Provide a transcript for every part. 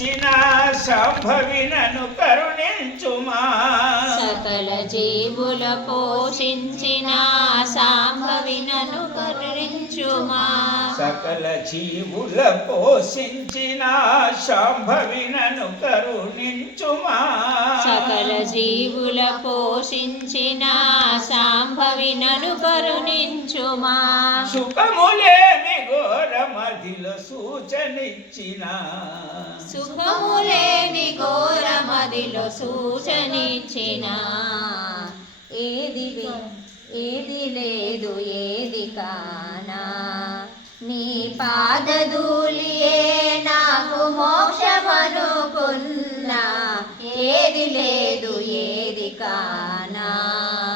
పోషించిన సంభవినను కరుణించుమా సకల జీవుల పోషించిన సాంభవినను కరుణించుమా సకల జీవుల పోషించిన శాంభవినను కరుణించుమా సకల జీవుల పోషించిన సాంభవినను కరుణించుమా సుఖములేమి ఘోరమదిలో సూచనిచ్చిన సుఖములేని ఘోరమదిలో సూచనిచ్చిన ఏది లేదు ఏది కానా నీ పాదధూళియే నాకు మోక్షమనుకున్నా ఏది లేదు ఏది కానా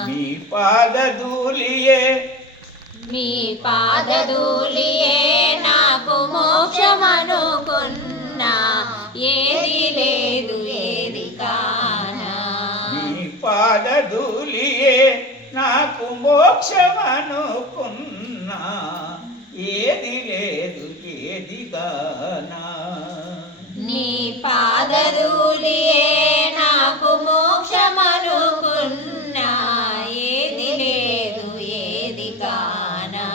మీ పాదధూళియే మీ పాదధూళియే నాకు మోక్షమనుకున్నా ఏది లేదు ఏది కానా మీ పాదధూళియే నాకు మోక్షమనుకున్నా ఏది లేదు ఏది గానా నీ పాదధూళియే నాకు మోక్షమనుకున్నా ఏది లేదు ఏది కానా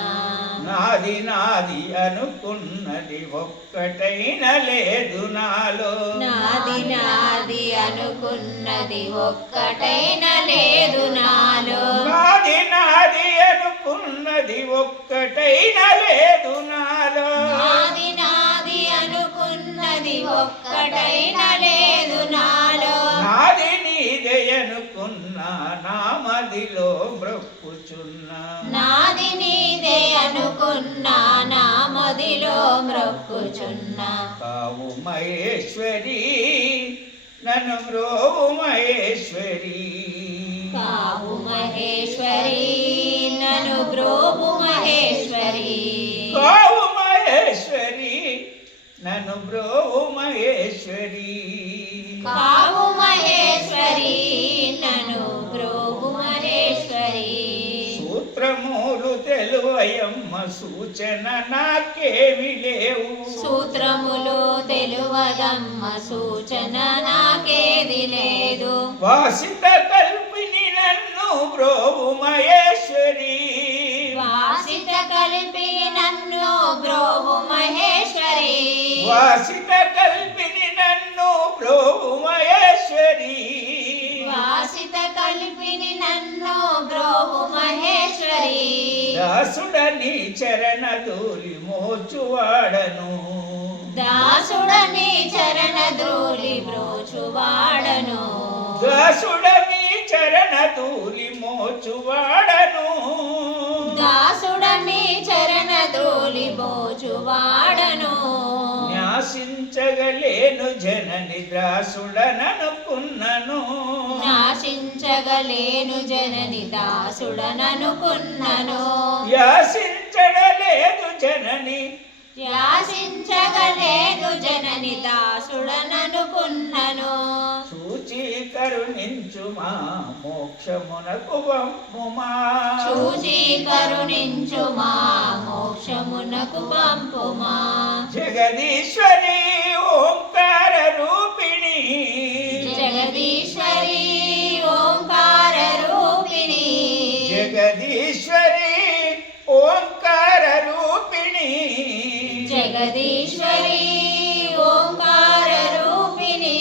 నాది నాది అనుకున్నది ఒక్కటైన లేదు నాలో నాది నాది అనుకున్నది ఒక్కటైన లేదు నాలో నాది నాది అనుకున్నది ఒక్కటైన లేదు నాలో నాది నాది అనుకున్నది ఒక్కటైన లేదు నాలో నాది నీదే అనుకున్నా నా మదిలో బ్రొక్కుచున్నా నాది నీదే అనుకున్నా నా మదిలో మ్రొక్కుచున్నా కావు మహేశ్వరి నన్ను బ్రోవు మహేశ్వరి కావు మహేశ్వరి నన్ను బ్రోవు మహేశ్వరి కావు మహేశ్వరి నన్ను బ్రోవు మహేశ్వరి కావు మహేశ్వరి నన్ను బ్రోవు మహేశ్వరి సూత్రములు తెలువయమ్మ సూచన నాకేమి లేవు సూత్రములు తెలువదమ్మ సూచన నాకేది లేదు వాసిత కల్పిని నన్ను బ్రోవు మహేశ్వరి వాసిత కలిపి నన్ను బ్రోవు మహేశ్వరి వాసిత కల్పిని నన్ను బ్రోవు మహేశ్వరి వాసిత కలిపిని నన్ను బ్రోవు మహేశ్వరి దాసుడని చరణ ధూళి మోచువాడను దాసుడని చరణ ధూళి బ్రోచువాడను దాసుడని చరణ ధూళి మోచువాడను దాసుడని చరణ ధూళి బ్రోచువాడను న్యాసించగలేను జనని దాసుడననుకున్నను నాశించగలేను జనని దాసుడననుకున్నను యాసించడలేదు జనని యాసించగలేను జనని దాసుడననుకున్నను చూచి కరుణించుమా మోక్షమునకు వంపుమా చూచి కరుణించుమా మోక్షమునకు పంపుమా జగదీశ్వరి ఓంకార రూపిణి జగదీశ్వరి ఓంకార రూపిణి జగదీశ్వరి ఓంకార రూపిణి జగదీశ్వరి ఓంకార రూపిణి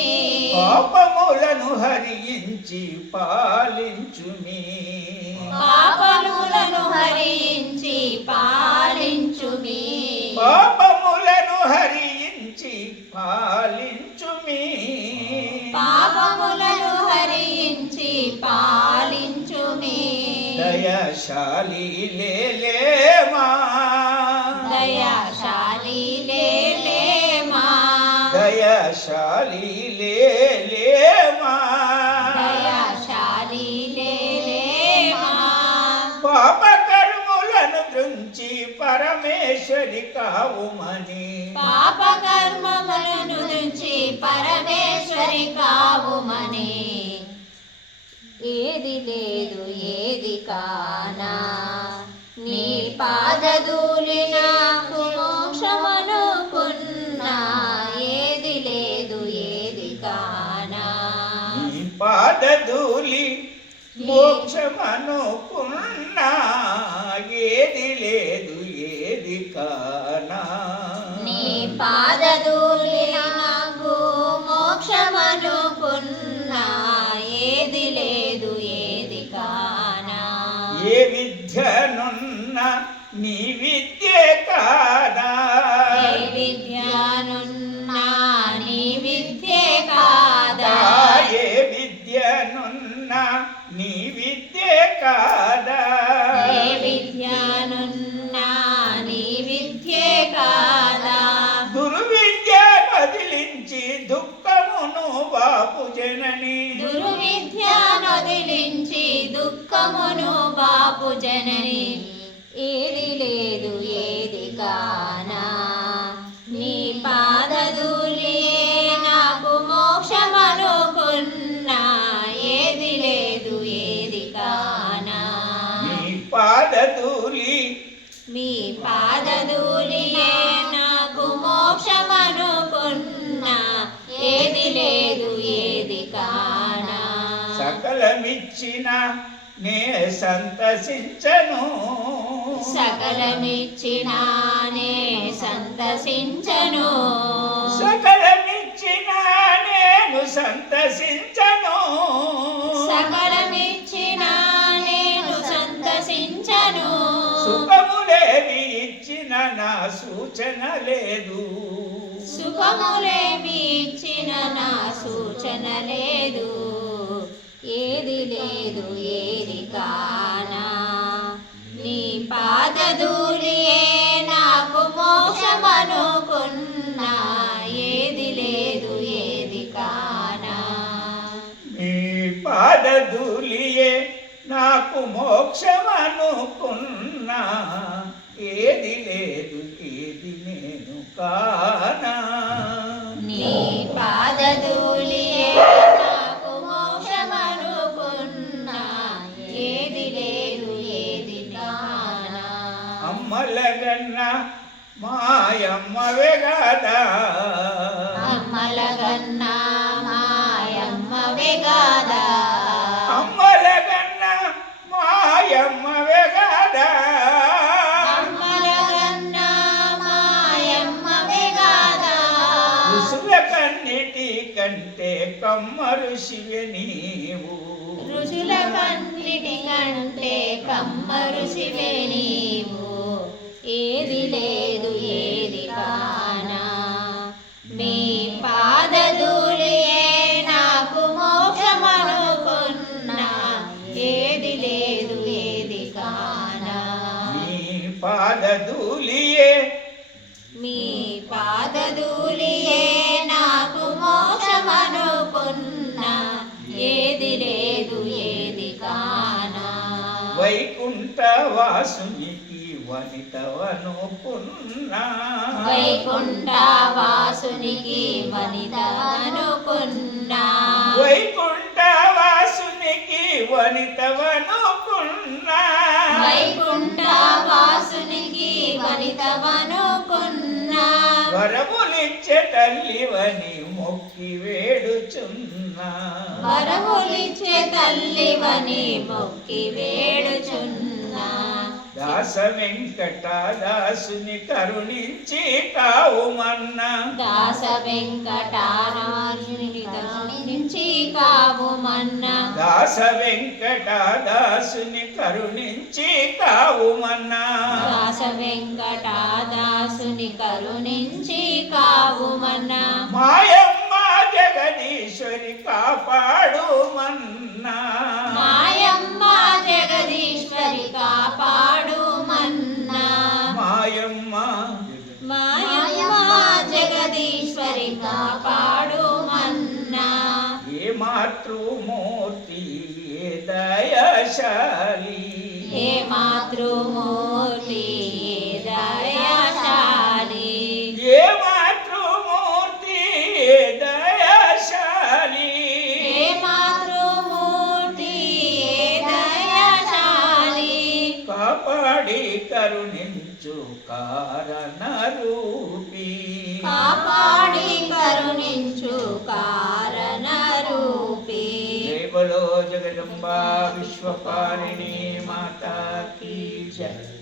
పాపములను హరించి పాలించుమి పాపములను హరించి పాలించుమి పాపములను హరించి పాలించుమి పాపములను హరించి పాలించుమి దయశాలి లేలేమా దయాశాలి లేలేమా దయశాలి లేలేమా దయాశాలి లేలేమా పాప కర్ములను దృంచి పరమేశ్వరి కావుమని పాప కర్మములను నుంచి పరమేశ్వరి కావుమని ఏది లేదు ఏది కానా నీ పాదధూళి నాకు మోక్షమనుకున్నా ఏది లేదు పాదధూళి మోక్షమనుకున్నా ఏది లేదు ఏది కానా నీ పాదధూళి నాకు మోక్షమనుకున్నా ఏది లేదు ఏది కానా ఏ విద్యనున్నా నీ విద్యే కాదా ఏ విద్యనున్నా నీ విద్యే కాదా ఏ విద్యనున్నా నీ విద్యే కాదా ఏ విద్యనున్నా నీ విద్యే కాదా దుర్విద్య వదిలించి దుఃఖమును బాపు జనని దుర్విద్య నొదిలించి దుఃఖమును బాపు జనని ఏది లేదు ఏది కానా నీ పాదధూళియే నాకు మోక్షమనుకున్నా ఏది లేదు ఏది కానా నీ పాదధూళి మీ పాదధూళియే నాకు మోక్షమనుకున్నా ఏది లేదు ఏది కానా సకలమిచ్చిన నే సంతసించను సకలమిచ్చినానే సంతసించను సకలమిచ్చిన నేను సంతసించను సకలమిచ్చిన నేను సంతసించను సుఖములేవి ఇచ్చిన నా సూచన లేదు సుఖములేమి ఇచ్చిన నా సూచన లేదు ఏది లేదు ఏది కానా నీ పాదధూళియే నాకు మోక్షమనుకున్నా ఏది లేదు ఏది కానా మీ పాదధూళియే నాకు మోక్షమనుకున్నా ఏది లేదు ఏది నేను కానా నీ పాదధూళియే నాకు మోక్షమనుకున్నా ఏది లేదు ఏది కానా అమ్మలగన్న మాయమ్మవే గదా అమ్మలగన్నా మాయమ్మవే గాదా అమ్మలగన్న మాయమ్మవే గదా అమ్మలగన్నా మాయమ్మవే గాదా ఋషుల కన్నిటి కంటే కమ్మరు శివ నీవు ఋషుల కన్నిటి కంటే కమ్మరు శివే నీవు ఏది లేదు ఏది కానా మీ పాదధూళియే నాకు మోక్షమనుకున్నా ఏది లేదు ఏది కానా నీ పాదధూళియే మీ పాదధూళియే నాకు మోక్షమనుకున్నా ఏది లేదు ఏది కానా వైకుంఠ వాసునికి వనితవనుకున్నా వైకుంఠ వాసునికి వనితవనుకున్నా వైకుంఠ వాసునికి వనితవనుకున్నా వైకుంఠ వాసునికి వనితవనుకున్నా వరములిచ్చే తల్లివని మొక్కి వేడుచున్నా వరములిచ్చే తల్లివని మొక్కి వేడుచున్నా దాస వెంకట దాసుని కరుణించి కావుమన్నా దాస వెంకటారాజుని కరుణించి కావుమన్నా దాస వెంకట దాసుని కరుణించి కావుమన్నా దాస వెంకటాదాసుని కరుణించి కావుమన్నా మాయమ్మ జగదీశ్వరి కాపాడుమన్నా మాయమ్మ జగదీశ్వరి కాపాడుమన్నా మాయమ్మ మాయమ్మ జగదీశ్వరి కాపాడుమన్నా ఏ మాతృమూర్తి ఏ దయశాలి హే మాతృమూర్తి దయాశాలి ఏ మాతృమూర్తి ఏ దయశాలి హే మాతృమూర్తి దయాశాలి కాపాడి కరుణించు కారణ రూపీ కాపాడి కరుణించు కారణ రూపీ बोलो जगदम्बा विश्वपालिनी माता की जय।